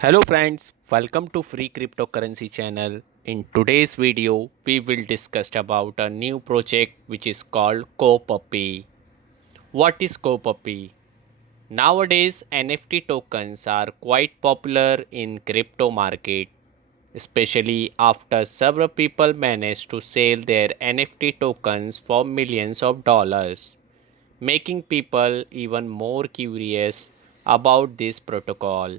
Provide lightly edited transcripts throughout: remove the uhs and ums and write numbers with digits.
Hello friends, welcome to Free Cryptocurrency channel. In today's video, we will discuss about a new project which is called CoPuppy. What is CoPuppy? Nowadays, NFT tokens are quite popular in crypto market, especially after several people managed to sell their NFT tokens for millions of dollars, making people even more curious about this protocol.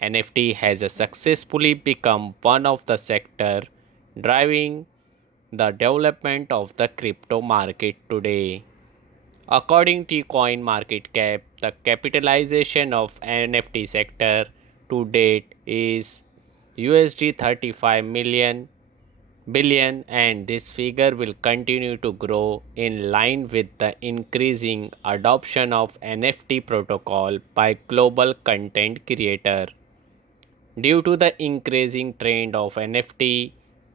NFT has successfully become one of the sector driving the development of the crypto market today. According to CoinMarketCap, the capitalization of NFT sector to date is USD 35 million billion, and this figure will continue to grow in line with the increasing adoption of NFT protocol by global content creator. Due to the increasing trend of NFT,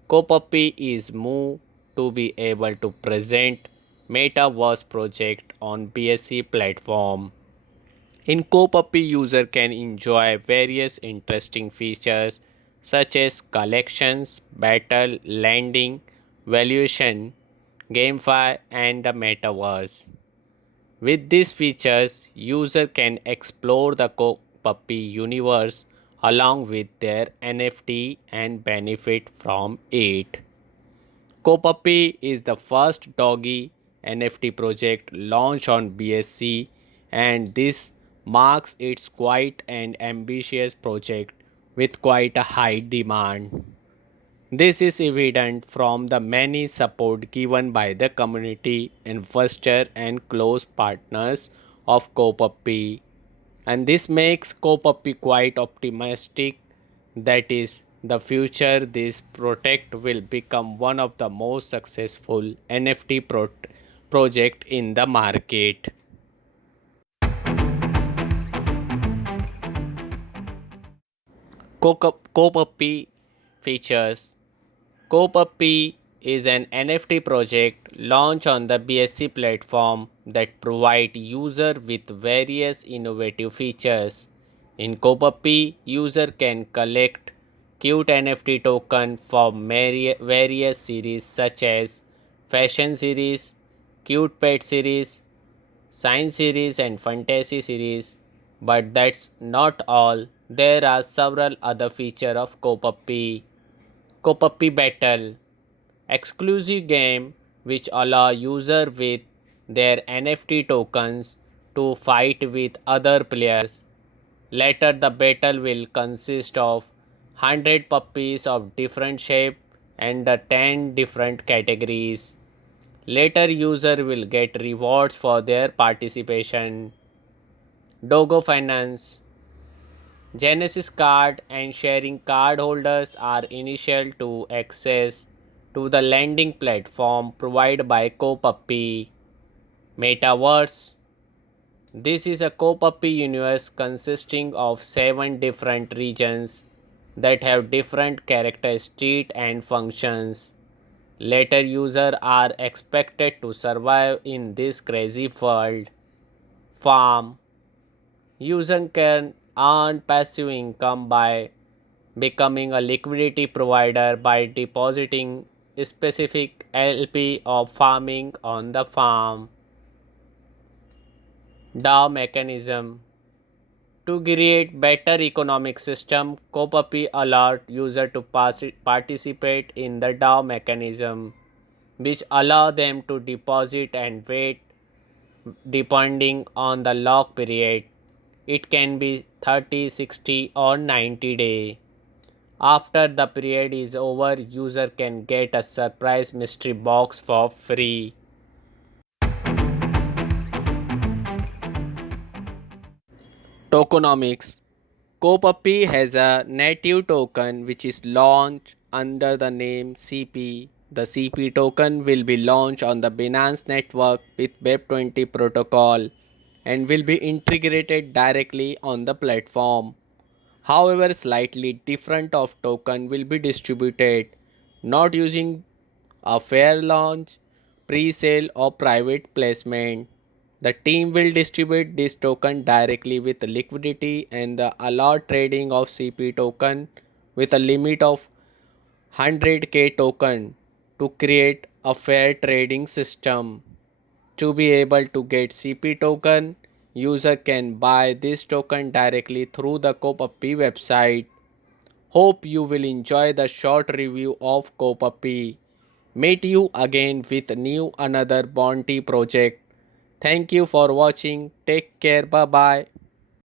Copuppy is moved to be able to present Metaverse project on BSC platform. In Copuppy, user can enjoy various interesting features such as collections, battle, landing, valuation, GameFi, and the Metaverse. With these features, user can explore the Puppy universe along with their NFT and benefit from it. Copuppy is the first doggy NFT project launched on BSC, and this marks its quite an ambitious project with quite a high demand. This is evident from the many support given by the community, investor and close partners of Copuppy, and this makes Copuppy quite optimistic that is the future this project will become one of the most successful NFT project in the market. Copuppy features. Copuppy is an NFT project launched on the BSC platform that provide user with various innovative features. In Copuppy, user can collect cute NFT token from various series such as fashion series, cute pet series, science series and fantasy series. But that's not all. There are several other features of Copuppy. Copuppy Battle exclusive game which allow user with their NFT tokens to fight with other players. Later the battle will consist of 100 puppies of different shape and 10 different categories. Later user will get rewards for their participation. Dogo Finance Genesis card and sharing card holders are initial to access to the lending platform provided by Copuppy. Metaverse. This is a Copuppy universe consisting of 7 different regions that have different characteristics and functions. Later users are expected to survive in this crazy world. Farm. User can earn passive income by becoming a liquidity provider by depositing specific LP of farming on the farm. DAO mechanism. To create better economic system, Copuppy allowed user to participate in the DAO mechanism, which allow them to deposit and wait depending on the lock period. It can be 30, 60 or 90 day. After the period is over, user can get a surprise mystery box for free. Tokenomics. Copuppy has a native token which is launched under the name CP. The CP token will be launched on the Binance network with Web20 protocol and will be integrated directly on the platform. However, slightly different of token will be distributed, not using a fair launch, pre-sale or private placement. The team will distribute this token directly with liquidity and the allowed trading of CP token with a limit of 100k token to create a fair trading system. To be able to get CP token, user can buy this token directly through the Copuppy website. Hope you will enjoy the short review of Copuppy. Meet you again with new another Bounty project. Thank you for watching. Take care. Bye bye.